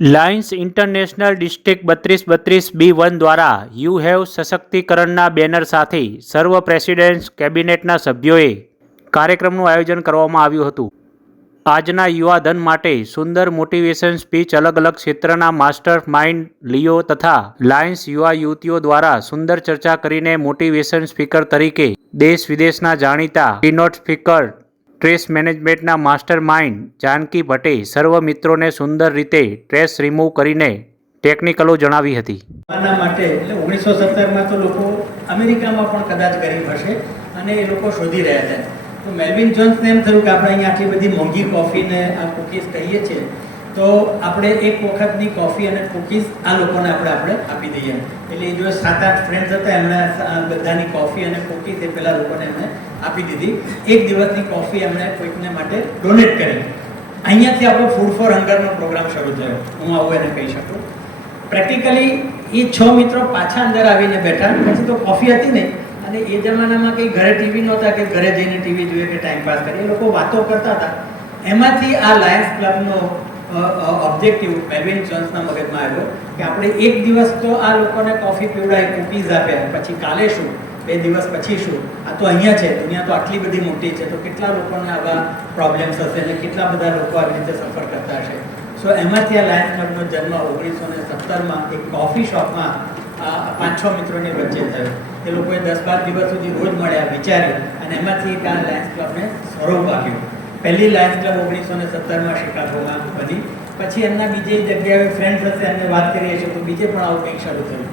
Lions international district 3232B1 દ્વારા you have સશક્તિકરણના banner સાથે સર્વ પ્રેસિડેન્ટ્સ કેબિનેટના સભ્યોએ કાર્યક્રમનું આયોજન કરવામાં આવ્યું હતું. આજના યુવાધન માટે સુંદર મોટિવેશન સ્પીચ અલગ અલગ ક્ષેત્રના માસ્ટર માઇન્ડ લિયો તથા લાયન્સ યુવા યુવતીઓ દ્વારા સુંદર ચર્ચા કરીને મોટિવેશન સ્પીકર તરીકે દેશ વિદેશના જાણીતા કીનોટ સ્પીકર સ્ટ્રેસ મેનેજમેન્ટના માસ્ટર માઇન્ડ જાનકી ભટ્ટે સર્વ મિત્રોને સુંદર રીતે સ્ટ્રેસ રિમૂવ કરીને ટેકનિકલો જણાવી હતી. આના માટે એટલે 1917માં તો લોકો અમેરિકામાં પણ કદાચ ગરીબ હશે અને એ લોકો શોધી રહ્યા છે. તો મેલ્વિન જોન્સને એમ થયું કે આપણે અહીંયા આટલી બધી મોંઘી કોફીને આ કૂકીઝ કહીએ છીએ તો આપણે એક વખતની કોફી અને કૂકીઝ આ લોકોને આપણે આપી દઈએ. એટલે એ જો 7-8 ફ્રેન્ડ્સ હતા એમણે બધાની કોફી અને કૂકીઝ એ પેલા લોકોને એમણે આપી દીધી. એક દિવસની કોફી એમણે કોઈકને માટે ડોનેટ કરી. અહીંયાથી આપણો ફૂડ ફોર હંગરનો પ્રોગ્રામ શરૂ થયો. હું આવું એને કહી શકું. પ્રેક્ટિકલી એ 6 મિત્રો પાછા અંદર આવીને બેઠા. પછી તો કોફી હતી નહીં અને એ જમાનામાં કંઈ ઘરે ટીવી નહોતા કે ઘરે જઈને ટીવી જોઈએ કે ટાઈમ પાસ કરીએ. એ લોકો વાતો કરતા હતા. એમાંથી આ લાયન્સ ક્લબનો ઓબ્જેક્ટિવ મેલ્વિન જોન્સના મગજમાં આવ્યો કે આપણે એક દિવસ તો આ લોકોને કોફી પીવડાવી, કૂકીઝ આપે, પછી કાલે શું, 2 દિવસ પછી શું. આ તો અહીંયા છે, દુનિયા તો આટલી બધી મોટી છે, તો કેટલા લોકોને આવા પ્રોબ્લેમ્સ હશે અને કેટલા બધા લોકો આવી રીતે સફર કરતા હશે. સો એમાંથી આ લાયન્સ ક્લબનો જન્મ 1917માં એક કોફી શોપમાં 5-6 મિત્રોની વચ્ચે થયો. એ લોકોએ 10-12 દિવસ સુધી રોજ મળ્યા, વિચાર્યું અને એમાંથી એક આ લાયન્સ ક્લબને સ્વરૂપ આપ્યું. પહેલી લાયન્સ ક્લબ 1917માં શિકાગોમાં બની. પછી એમના બીજી જગ્યાએ ફ્રેન્ડ્સ હશે એમને વાત કરીએ છીએ તો બીજે પણ આવું કંઈક શરૂ થયું.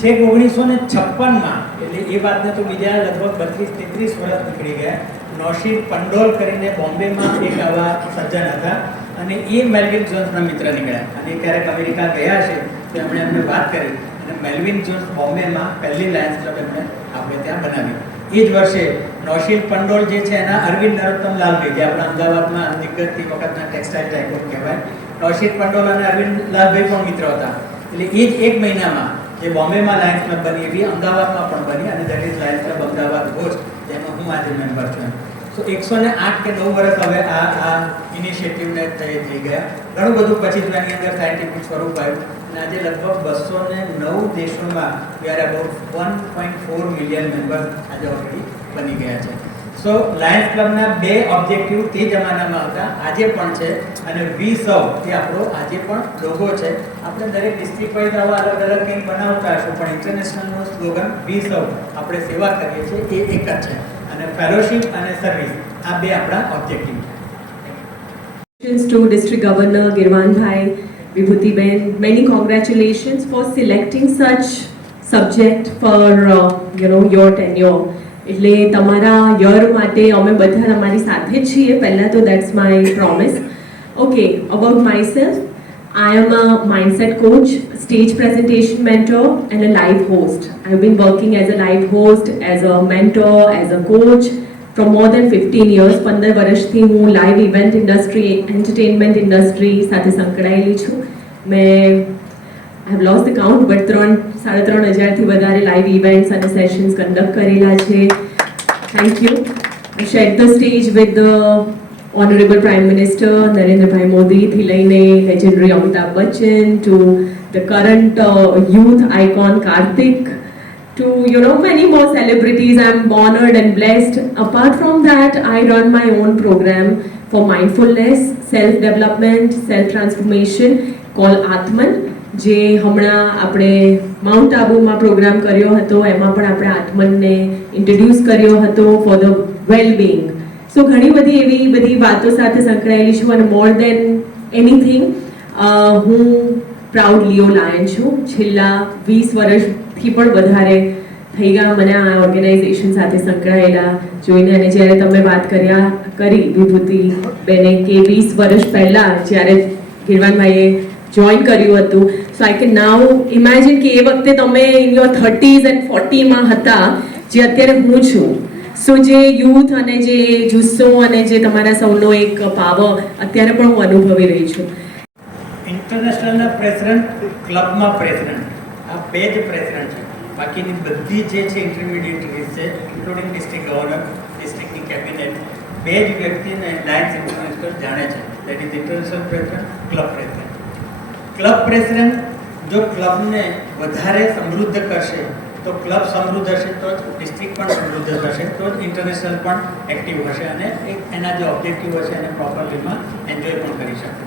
છેક 1956માં એટલે એ વાતને તો બીજા લગભગ 32-33 વર્ષ નીકળી ગયા. નૌશીર પંડોલ કરીને બોમ્બેમાં એક આવા સજ્જન હતા અને એ મેલ્વિન જોન્સના મિત્ર નીકળ્યા અને ક્યારેક અમેરિકા ગયા છે તો એમણે એમને વાત કરી અને મેલ્વિન જોન્સ બોમ્બેમાં પહેલી લાયન્સ ક્લબ એમણે આપણે ત્યાં બનાવી. એ જ વર્ષે નૌશીર પંડોલ જે છે એના અરવિંદ નરોત્તમ લાલભાઈ, જે આપણા અમદાવાદમાં દિગ્ગજથી વખતના ટેક્સટાઇલ ટાઇકોન કહેવાય, નૌશીર પંડોલ અને અરવિંદ લાલભાઈ પણ મિત્ર હતા. એટલે એ જ એક મહિનામાં જે બોમ્બેમાં લાયન્સ ક્લબ બની એવી અમદાવાદમાં પણ બની અને that is Lions club Ahmedabad host, જેમાં હું આજે મેમ્બર છું. તો 108 કે 9 વર્ષ હવે આ ઇનિશિયેટિવને થઈ ગયા. ઘણું બધું પછી જ એની અંદર સાયન્ટિફિક સ્વરૂપ આવ્યું અને આજે લગભગ 209 દેશોમાં we are about 1.4 million members આજે ઓલરેડી બની ગયા છે. સો લાયન્સ ક્લબના 2 ઓબ્જેક્ટિવ તે જમાનામાં હતા, આજે પણ છે અને વી સર્વ એ આપણો આજે પણ લોગો છે. આપણે દરેક ડિસ્ટ્રિક્ટ વાઇઝ આવા અલગ અલગ કંઈક બનાવતા હશું પણ ઇન્ટરનેશનલનો સ્લોગન વી સર્વ, આપણે સેવા કરીએ છીએ, એ એક જ છે. અને ફેલોશિપ અને સર્વિસ આ 2 આપણા ઓબ્જેક્ટિવ છે. To District Governor Girwan Bhai, Vibhuti Ben, many congratulations for selecting such subject for your tenure. એટલે તમારા યર માટે અમે બધા તમારી સાથે જ છીએ. પહેલાં તો that's my promise. Okay, about myself, I am a mindset coach, stage presentation mentor and a live host. I've been working as a live host, as a mentor, as a coach for more than 15 years. 15 વર્ષથી હું live event industry, entertainment industry સાથે સંકળાયેલી છું. મેં I have lost the count, but 3,500 હજારથી વધારે live events અને sessions conduct કરેલા છે. Thank you. I shared the stage with the Honorable Prime Minister Narendra Bhai Modi થી લઈને legendary Amitabh Bachchan to the current youth icon Karthik to many more celebrities. I'm honored and blessed. Apart from that, I run my own program for mindfulness, self-development, self-transformation called Atman. જે હમણાં આપણે mount આબુમાં programme કર્યો હતો એમાં પણ આપણે આત્મનને introduce કર્યો હતો ફોર ધ વેલ બિંગ. સો ઘણી બધી વાતો સાથે સંકળાયેલી છું અને મોર દેન એનીથિંગ હું પ્રાઉડ લિયો લાયન છું. છેલ્લા 20 વર્ષથી પણ વધારે થઈ ગયા મને આ ઓર્ગેનાઇઝેશન સાથે સંકળાયેલા જોઈને. અને જ્યારે તમે વાત કરી વિભૂતિ બેને કે 20 વર્ષ પહેલાં જ્યારે ગિરવાનભાઈએ જોઈન કર્યું હતું, સો આઈ કેન નાઉ ઇમેજિન કે એ વખતે તમે ઇન યોર 30s એન્ડ 40માં હતા જે અત્યારે હું છું. સો જે યુથ અને જે જુસ્સો અને જે તમારા સૌનો એક પાવર અત્યારે પણ હું અનુભવી રહી છું. ઇન્ટરનેશનલના પ્રેસિડેન્ટ, ક્લબમાં પ્રેસિડેન્ટ, આ 2 જ પ્રેસિડેન્ટ છે. બાકીની બધી જે છે ઇન્ટરમીડિયેટરીઝ છે, ઇન્ક્લુડિંગ ડિસ્ટ્રિક્ટ ગવર્નર, ડિસ્ટ્રિક્ટની કેબિનેટ, 2 જ વ્યક્તિને લાયન્સ ઇન્ટરનેશનલ જાણે છે. That is international president, club president. Club president જો ક્લબને વધારે સમૃદ્ધ કરશે તો ક્લબ સમૃદ્ધ હશે તો જ ડિસ્ટ્રિક્ટ પણ સમૃદ્ધ થશે, તો જ ઇન્ટરનેશનલ પણ એક્ટિવ હશે અને એના જે ઓબ્જેક્ટિવ હશે એને પ્રોપરલીમાં એન્જોય પણ કરી શકે.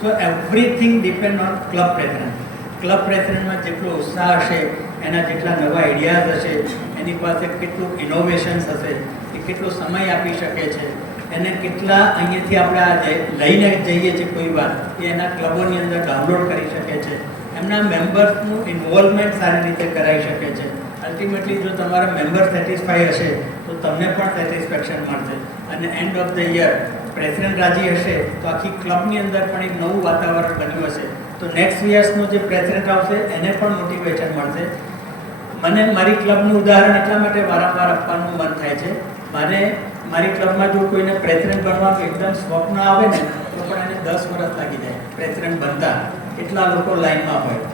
So everything depend on club president. Club પ્રેસિડેન્ટમાં જેટલો ઉત્સાહ હશે, એના જેટલા નવા આઈડિયાઝ હશે, એની પાસે કેટલું ઇનોવેશન્સ હશે, એ કેટલો સમય આપી શકે છે, એને કેટલા અહીંયાથી આપણે આ લઈને જઈએ છીએ કોઈ વાત એ એના ક્લબોની અંદર ડાઉનલોડ કરી શકે છે, એમના મેમ્બર્સનું ઇન્વોલ્વમેન્ટ સારી રીતે કરાવી શકે છે. અલ્ટિમેટલી જો તમારા મેમ્બર સેટિસ્ફાઈ હશે તો તમને પણ સેટિસ્ફેક્શન મળશે અને end of the year president રાજી હશે તો આખી ક્લબની અંદર પણ એક નવું વાતાવરણ બન્યું હશે તો નેક્સ્ટ યર્સનો જે પ્રેસિડેન્ટ આવશે એને પણ મોટિવેશન મળશે. મને મારી ક્લબનું ઉદાહરણ એટલા માટે વારંવાર આપવાનું મન થાય છે, મારે મારી ક્લબમાં જો કોઈને પ્રેસિડેન્ટ બનવાનું એકદમ સ્વપ્ન આવે ને તો પણ એને 10 વર્ષ લાગી જાય પ્રેસિડેન્ટ બનતા, એટલા લોકો લાઈનમાં હોય.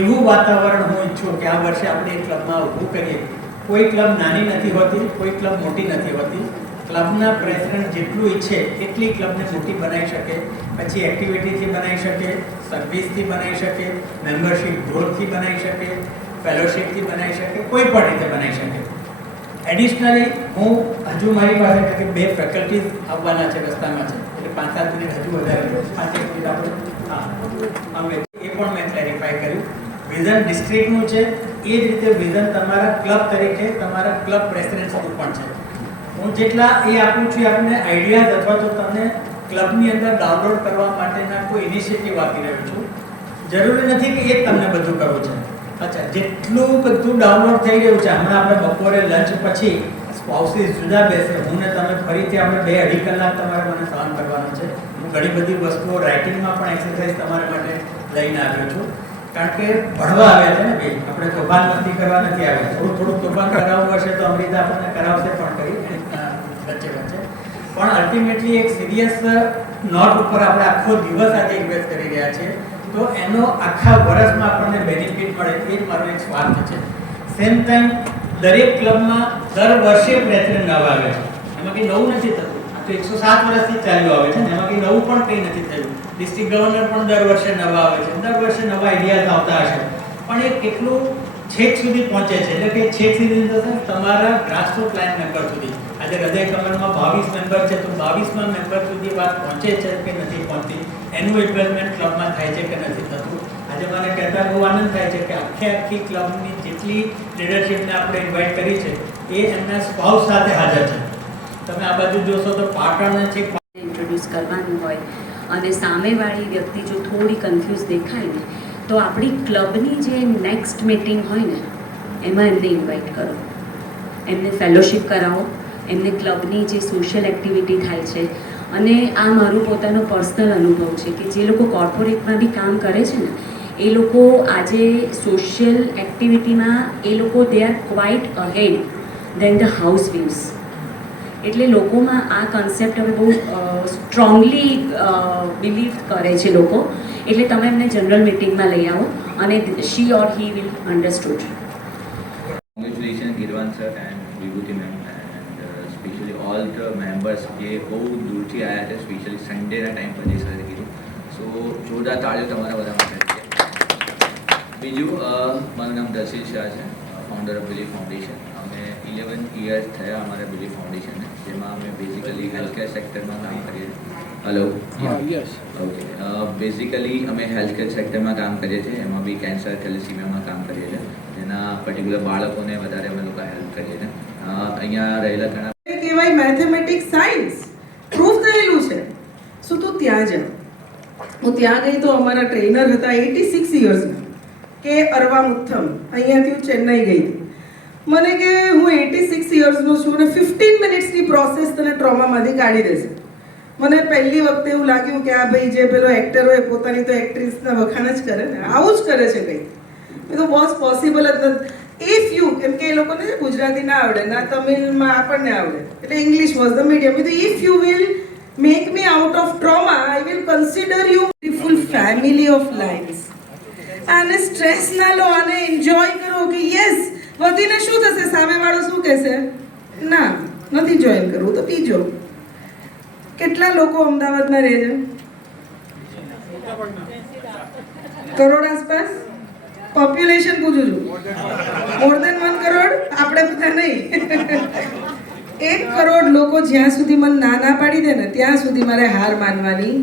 એવું વાતાવરણ હું ઈચ્છું કે આ વર્ષે આપણે એ ક્લબમાં ઊભું કરીએ. કોઈ ક્લબ નાની નથી હોતી, કોઈ ક્લબ મોટી નથી હોતી. ક્લબના પ્રેસિડેન્ટ જેટલું ઈચ્છે એટલી ક્લબને મોટી બનાવી શકે, પછી એક્ટિવિટીથી બનાવી શકે, સર્વિસથી બનાવી શકે, મેમ્બરશિપ ગ્રોથથી બનાવી શકે, ફેલોશિપથી બનાવી શકે, કોઈ પણ રીતે બનાવી શકે. એડિશનલી હું હજુ મારી પાસે કે 2 ફેકલ્ટીઝ આવવાના છે, રસ્તામાં છે, એટલે 5-7 મિનિટ હજુ વધારે 5 મિનિટ આપણે એ પણ મેં ક્લેરિફાય કર્યું. વિઝન ડિસ્ટ્રિક્ટનું છે, એ જ રીતે વિઝન તમારા ક્લબ તરીકે તમારા ક્લબ પ્રેસિડેન્ટ્સનું પણ છે. હું જેટલા એ આપું છું આપને આઈડિયાઝ અથવા તો તમને ક્લબની અંદર ડાઉનલોડ કરવા માટેના કોઈ ઇનિશિયેટિવ આપી રહ્યો છું. જરૂરી નથી કે એ જ તમને બધું કરવું છે. અચ્છા, જેટલું બધું ડાઉનલોડ થઈ રહ્યું છે, હમણાં આપણે બપોરે લંચ પછી સ્પાઉસીસ જુદા બેસે, હું ને તમે ફરીથી આપણે 2-2.5 કલાક તમારે મને સહન કરવાનો છે. હું ઘણી બધી વસ્તુઓ રાઇટિંગમાં પણ એક્સરસાઇઝ તમારા માટે લઈને આવ્યો છું, કારણ કે ભણવા આવ્યા છે ને ભાઈ, આપણે તોફાન મસ્તી કરવા નથી આવ્યા. થોડું તોફાન કરાવવું હશે તો અમૃતા આપણને કરાવશે પણ કરી વચ્ચે પણ અલ્ટિમેટલી એક સિરિયસ નોટ ઉપર આપણે આખો દિવસ આજે ઇન્વેસ્ટ કરી રહ્યા છીએ, તો એનો આખા વર્ષમાં આપણને બેનિફિટ મળે એ જ મારો એક સ્વાર્થ છે. સેમ ટાઈમ દરેક ક્લબમાં દર વર્ષે પ્રેસિડેન્ટ નવા આવે છે, એમાં કંઈ નવું નથી થતું. આ તો 107 વર્ષથી ચાલ્યું આવે છે ને, એમાં કંઈ નવું પણ કંઈ નથી થયું. ડિસ્ટ્રિક્ટ ગવર્નર પણ દર વર્ષે નવા આવે છે, દર વર્ષે નવા આઈડિયાઝ આવતા હશે, પણ એ કેટલું છેક સુધી પહોંચે છે, એટલે કે છેક સુધી થશે તમારા ગ્રાસરૂટ લાઇન મેમ્બર સુધી. આજે હૃદય કમલમાં 22 મેમ્બર છે, તો 22મા મેમ્બર સુધી વાત પહોંચે છે કે નથી પહોંચતી, એનું ઇન્વેસ્ટમેન્ટ ક્લબમાં થાય છે કે નથી થતું. આજે મને કહેતા બહુ આનંદ થાય છે કે આખી ક્લબની જેટલી લીડરશિપને આપણે ઇન્વાઇટ કરી છે એ એમના સ્પાઉસ સાથે હાજર છે. તમે આ બાજુ જોશો તો પાટણ છે, ઇન્ટ્રોડ્યુસ કરવાનું હોય અને સામેવાળી વ્યક્તિ જો થોડી કન્ફ્યુઝ દેખાય ને તો આપણી ક્લબની જે નેક્સ્ટ મીટિંગ હોય ને એમાં એમને ઇન્વાઇટ કરો, એમને ફેલોશિપ કરાવો, એમને ક્લબની જે સોશિયલ એક્ટિવિટી થાય છે. અને આ મારું પોતાનો પર્સનલ અનુભવ છે કે જે લોકો કોર્પોરેટમાં બી કામ કરે છે ને એ લોકો આજે સોશિયલ એક્ટિવિટીમાં એ લોકો they are quite ahead than the house wives. એટલે લોકોમાં આ કન્સેપ્ટ હવે બહુ સ્ટ્રોંગલી બિલીવ કરે છે લોકો. એટલે તમે એમને જનરલ મિટિંગમાં લઈ આવો અને she or he will understood. Congratulations Girvan sir and Vibhuti ma'am and especially all the members જે બહુ દૂરથી આવ્યા છે, સ્પેશિયલી સન્ડેના ટાઈમ પર જે સર કીધું, સો જોરદાર તાળીઓ તમારા બધા માટે. બીજું મારું નામ દર્શિલ શાહ છે, ફાઉન્ડર ઓફ બિલીફ ફાઉન્ડેશન. અમે 11 યર્સ થયા અમારા બિલીફ ફાઉન્ડેશનને, જેમાં અમે બેઝિકલી હેલ્થકેર સેક્ટરમાં કામ કરીએ છીએ. Hello, yes, okay. બેઝિકલી અમે હેલ્થકેર સેક્ટરમાં કામ કરીએ છીએ, એમાં બી કેન્સર, થેલેસીમિયામાં કામ કરીએ છીએ, જેના પર્ટિક્યુલર બાળકોને વધારે અમે લોકો હેલ્પ કરીએ છીએ. અહીંયા રહેલા ઘણા કહેવાય મેથેમેટિક્સ સાયન્સ પ્રૂફ થયેલું છે. શું તું ત્યાં જા. હું ત્યાં ગઈ તો અમારા ટ્રેનર હતા 86 યર્સના, કે અરવામુથમ, અહીંયાથી હું ચેન્નઈ ગઈ હતી. મને કે હું 86 યર્સનો છું અને 15 મિનિટ્સની પ્રોસેસ તને ટ્રોમામાંથી કાઢી દેશે. મને પહેલી વખતે એવું લાગ્યું કે આ ભાઈ જે પેલો એક્ટર હોય પોતાની તો એક્ટ્રેસના વખાણ જ કરે ને, આવું જ કરે છે કંઈ. એ તો બોસ પોસિબલ જ નથી. ઇફ યુ, કેમ કે એ લોકોને ગુજરાતી ના આવડે, ના તમિલમાં આપણને આવડે, એટલે English was the medium. If you will make me out of trauma, I will consider you full family of life. આને સ્ટ્રેસ ના લો, આને એન્જોય કરો કે યસ, વધીને શું થશે, સામેવાળો શું કહેશે, ના નથી જોઈન કરવું તો પીજો. કેટલા લોકો અમદાવાદમાં રહે છે? કરોડ આસપાસ પોપ્યુલેશન પૂછું છું મોર દેન 1 કરોડ આપણે બધા નહીં 1 કરોડ લોકો જ્યાં સુધી મને ના પાડી દે ને ત્યાં સુધી મારે હાર માનવાની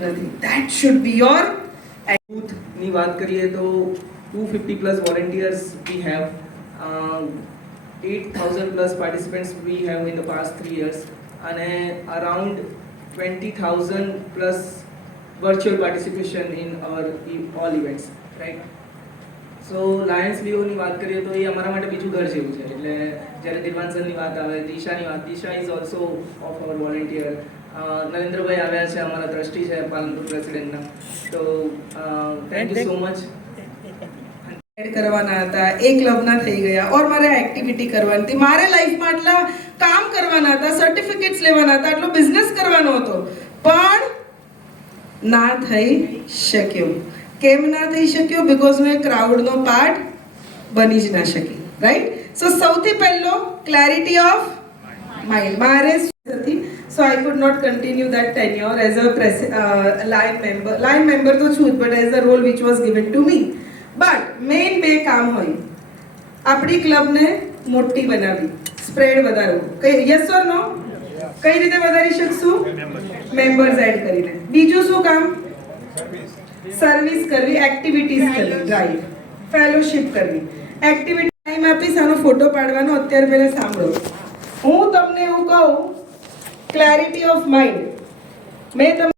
નથી. ધેટ શુડ બી યોર ની વાત કરીએ તો 250 plus volunteers we have 8,000 plus participants we have in the past 3 years અને around 20,000 plus virtual participation in our all events, right? So lions લીઓની વાત કરીએ તો એ અમારા માટે બીજું ઘર જેવું છે. એટલે જ્યારે દિલવાન સરની વાત આવે, Disha is also of our volunteer. Narendrabhai આવ્યા છે, અમારા ટ્રસ્ટી છે પાલનપુર પ્રેસિડેન્ટના. તો thank you so much. Add કરવાના હતા, એ ક્લબના થઈ ગયા, ઓર મારે એક્ટિવિટી કરવાની હતી, મારે લાઈફમાં આટલા કામ કરવાના હતા, સર્ટિફિકેટ્સ લેવાના હતા, આટલો બિઝનેસ કરવાનો હતો, પણ ના થઈ શક્યો. કેમ ના થઈ શક્યો? બીકોઝ હું એ ક્રાઉડનો પાર્ટ બની જ ના શકી, રાઈટ? સો સૌથી પહેલો ક્લેરિટી ઓફ માઇન્ડ મારે હતી. So I could not continue that tenure as a lion member તો છું જ, but as a role which was given to me. But main બે કામ હોય, આપણી ક્લબને મોટી બનાવવી, સ્પ્રેડ વધારવું. Yes or no? કઈ રીતે વધારી શકશું? મેમ્બર્સ એડ કરીને. બીજું શું કામ? સર્વિસ કરવી, એક્ટિવિટીઝ કરવી, ડ્રાઈવ, ફેલોશિપ કરવી. એક્ટિવિટી ટાઈમ આપીશ, આનો ફોટો પાડવાનો. અત્યારે પહેલા સાંભળો, હું તમને એવું કહું, ક્લેરિટી ઓફ માઇન્ડ. મેં તમને